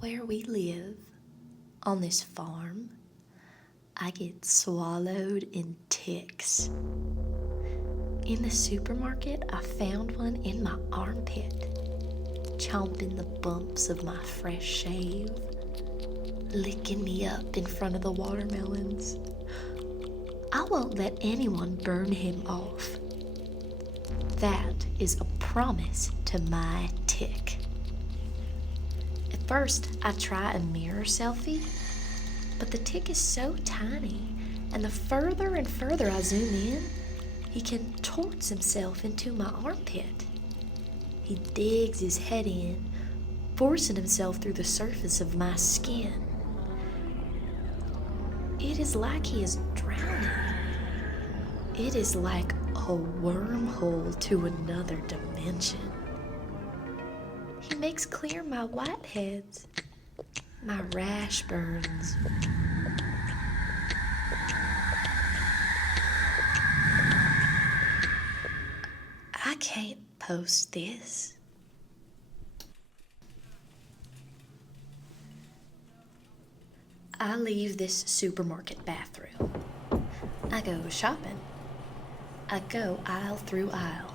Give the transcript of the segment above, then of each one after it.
Where we live, on this farm, I get swallowed in ticks. In the supermarket, I found one in my armpit, chomping the bumps of my fresh shave, licking me up in front of the watermelons. I won't let anyone burn him off. That is a promise to my tick. At first, I try a mirror selfie, but the tick is so tiny, and the further and further I zoom in, he contorts himself into my armpit. He digs his head in, forcing himself through the surface of my skin. It is like he is drowning. It is like a wormhole to another dimension. He makes clear my whiteheads, my rash burns. I can't post this. I leave this supermarket bathroom. I go shopping. I go aisle through aisle.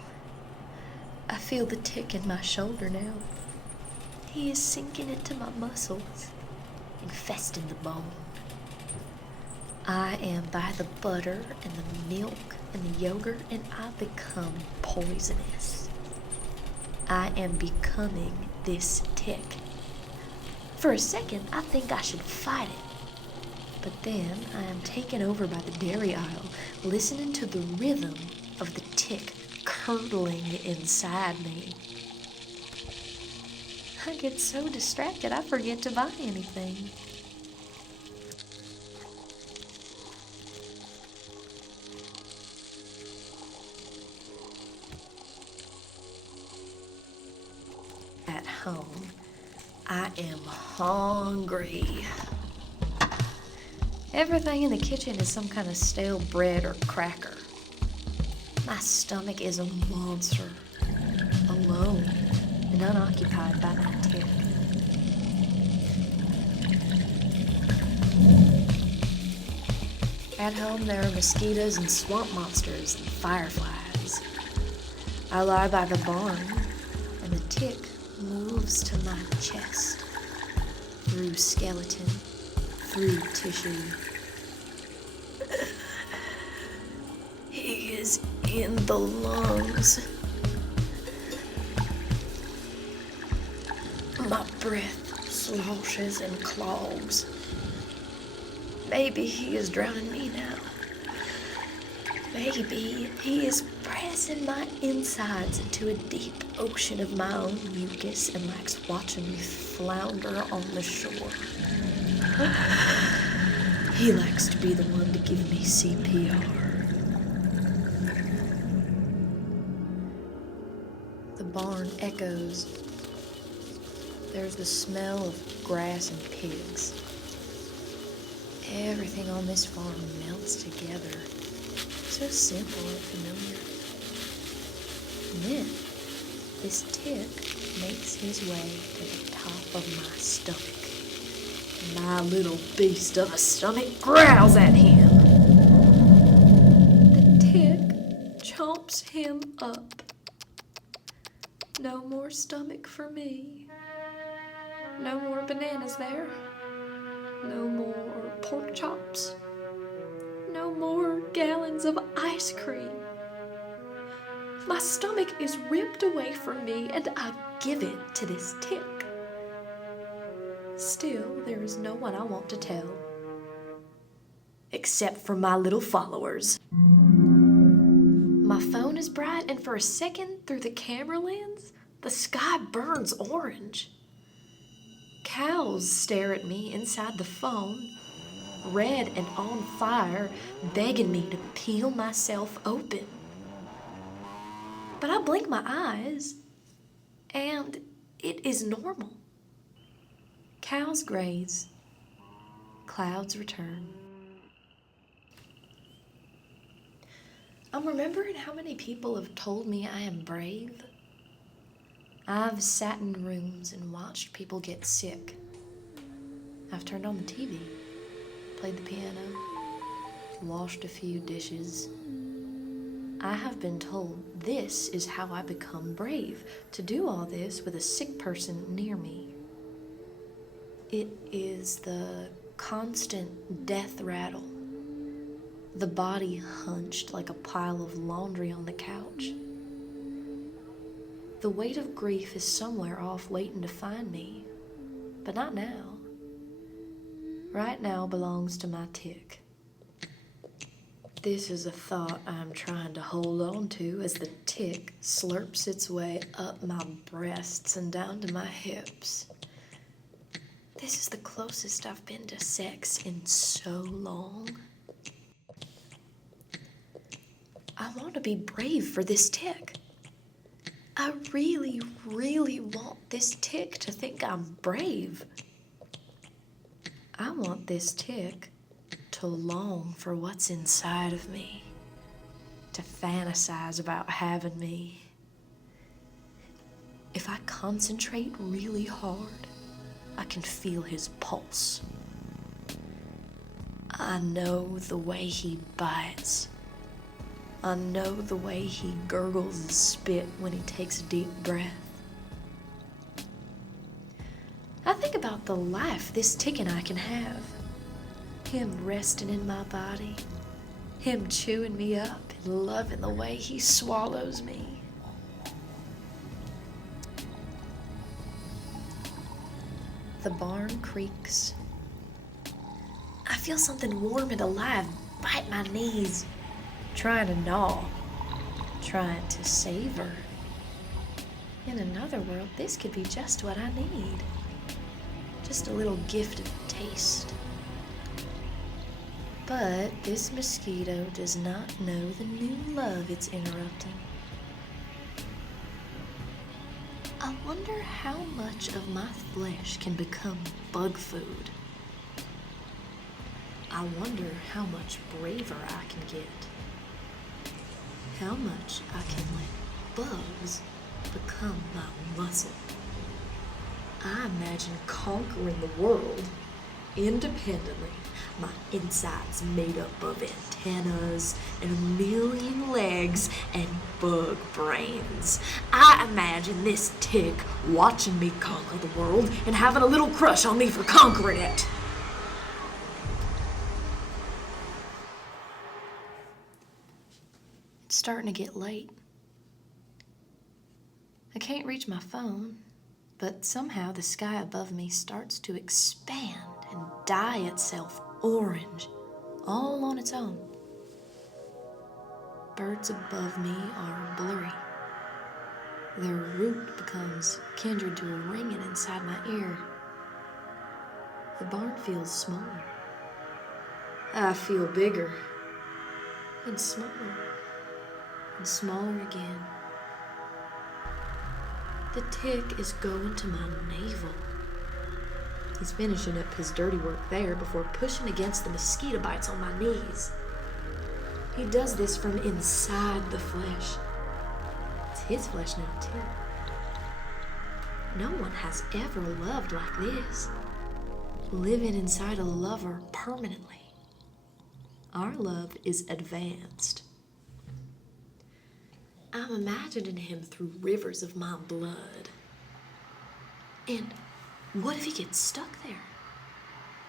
I feel the tick in my shoulder now. He is sinking into my muscles, infesting the bone. I am by the butter and the milk and the yogurt, and I become poisonous. I am becoming this tick. For a second, I think I should fight it. But then I am taken over by the dairy aisle, listening to the rhythm of the tick curdling inside me. I get so distracted I forget to buy anything. At home, I am hungry. Everything in the kitchen is some kind of stale bread or cracker. My stomach is a monster, alone and unoccupied by my tick. At home, there are mosquitoes and swamp monsters and fireflies. I lie by the barn, and the tick moves to my chest, through skeleton, through tissue. He is in the lungs. My breath sloshes and clogs. Maybe he is drowning me now. Maybe he is pressing my insides into a deep ocean of my own mucus and likes watching me flounder on the shore. He likes to be the one to give me CPR. The barn echoes. There's the smell of grass and pigs. Everything on this farm melts together. So simple and familiar. And then, this tick makes his way to the top of my stomach. My little beast of a stomach growls at him. The tick chomps him up. No more stomach for me. No more bananas there. No more pork chops. No more gallons of ice cream. My stomach is ripped away from me, and I give it to this tick. Still, there is no one I want to tell. Except for my little followers. My phone is bright, and for a second, through the camera lens, the sky burns orange. Cows stare at me inside the phone, red and on fire, begging me to peel myself open. But I blink my eyes, and it is normal. Cows graze, clouds return. I'm remembering how many people have told me I am brave. I've sat in rooms and watched people get sick, I've turned on the TV, played the piano, washed a few dishes. I have been told this is how I become brave, to do all this with a sick person near me. It is the constant death rattle, the body hunched like a pile of laundry on the couch. The weight of grief is somewhere off waiting to find me, but not now. Right now belongs to my tick. This is a thought I'm trying to hold on to as the tick slurps its way up my breasts and down to my hips. This is the closest I've been to sex in so long. I want to be brave for this tick. I really, really want this tick to think I'm brave. I want this tick to long for what's inside of me, to fantasize about having me. If I concentrate really hard, I can feel his pulse. I know the way he bites. I know the way he gurgles and spit when he takes a deep breath. I think about the life this tick and I can have. Him resting in my body, him chewing me up and loving the way he swallows me. The barn creaks. I feel something warm and alive bite my knees, trying to gnaw, trying to savor. In another world, this could be just what I need. Just a little gift of taste. But this mosquito does not know the new love it's interrupting. I wonder how much of my flesh can become bug food. I wonder how much braver I can get. How much I can let bugs become my muscle. I imagine conquering the world independently. My insides made up of antennas and a million legs and bug brains. I imagine this tick watching me conquer the world and having a little crush on me for conquering it. It's starting to get late. I can't reach my phone, but somehow the sky above me starts to expand and dye itself orange, all on its own. Birds above me are blurry. Their root becomes kindred to a ringing inside my ear. The barn feels smaller. I feel bigger, and smaller, and smaller again. The tick is going to my navel. He's finishing up his dirty work there before pushing against the mosquito bites on my knees. He does this from inside the flesh. It's his flesh now, too. No one has ever loved like this, living inside a lover permanently. Our love is advanced. I'm imagining him through rivers of my blood. And what if he gets stuck there?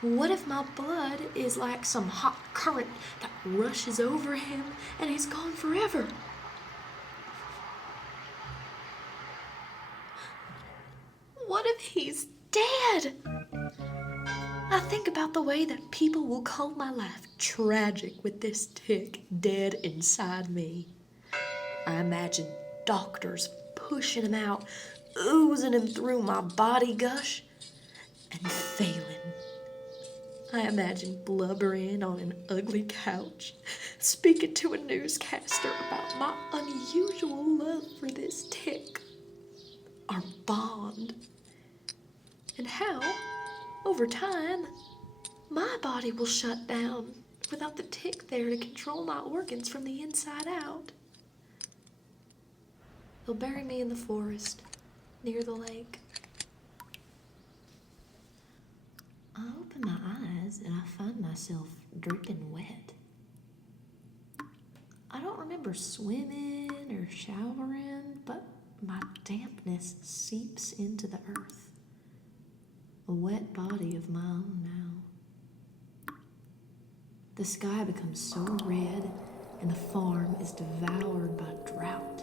What if my blood is like some hot current that rushes over him and he's gone forever? What if he's dead? I think about the way that people will call my life tragic with this tick dead inside me. I imagine doctors pushing him out, oozing him through my body gush, and failing. I imagine blubbering on an ugly couch, speaking to a newscaster about my unusual love for this tick, our bond, and how, over time, my body will shut down without the tick there to control my organs from the inside out. They'll bury me in the forest, near the lake. I open my eyes and I find myself dripping wet. I don't remember swimming or showering, but my dampness seeps into the earth. A wet body of my own now. The sky becomes so red and the farm is devoured by drought.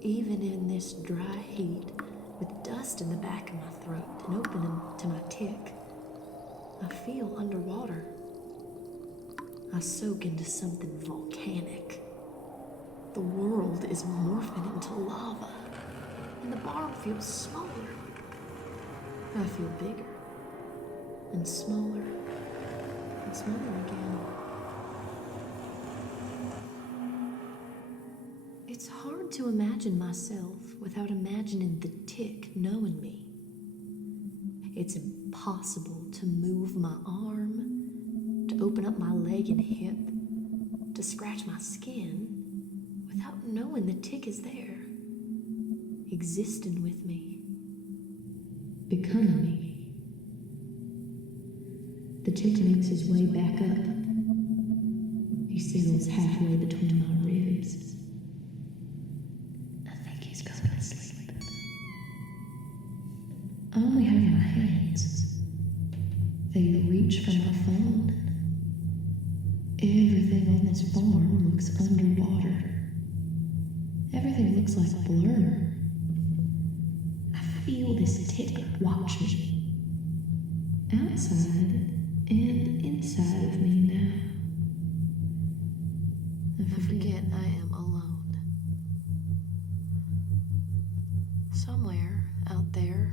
Even in this dry heat, with dust in the back of my throat and opening to my tick, I feel underwater. I soak into something volcanic. The world is morphing into lava, and the barn feels smaller. I feel bigger, and smaller again. It's hard to imagine myself without imagining the tick knowing me. It's impossible to move my arm, to open up my leg and hip, to scratch my skin without knowing the tick is there, existing with me, becoming me. The tick makes his way back up. He settles halfway between my ribs. I think he's going to sleep. I only have my hands. They reach for my phone. Everything on this farm looks underwater. Everything looks like a blur. I feel this tick watch me. Outside and inside of me now. I forget I am alone. Somewhere out there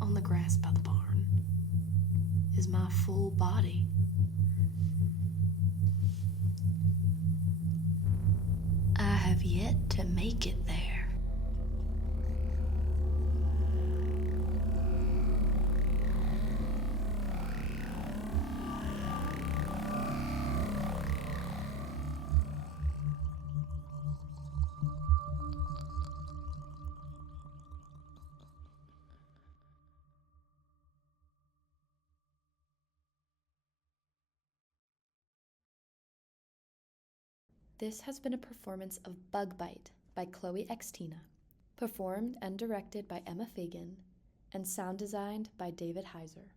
on the grass by the barn is my full body. I have yet to make it there. This has been a performance of Bug Bite by Chloe Xtina, performed and directed by Emma Fagin, and sound designed by David Heiser.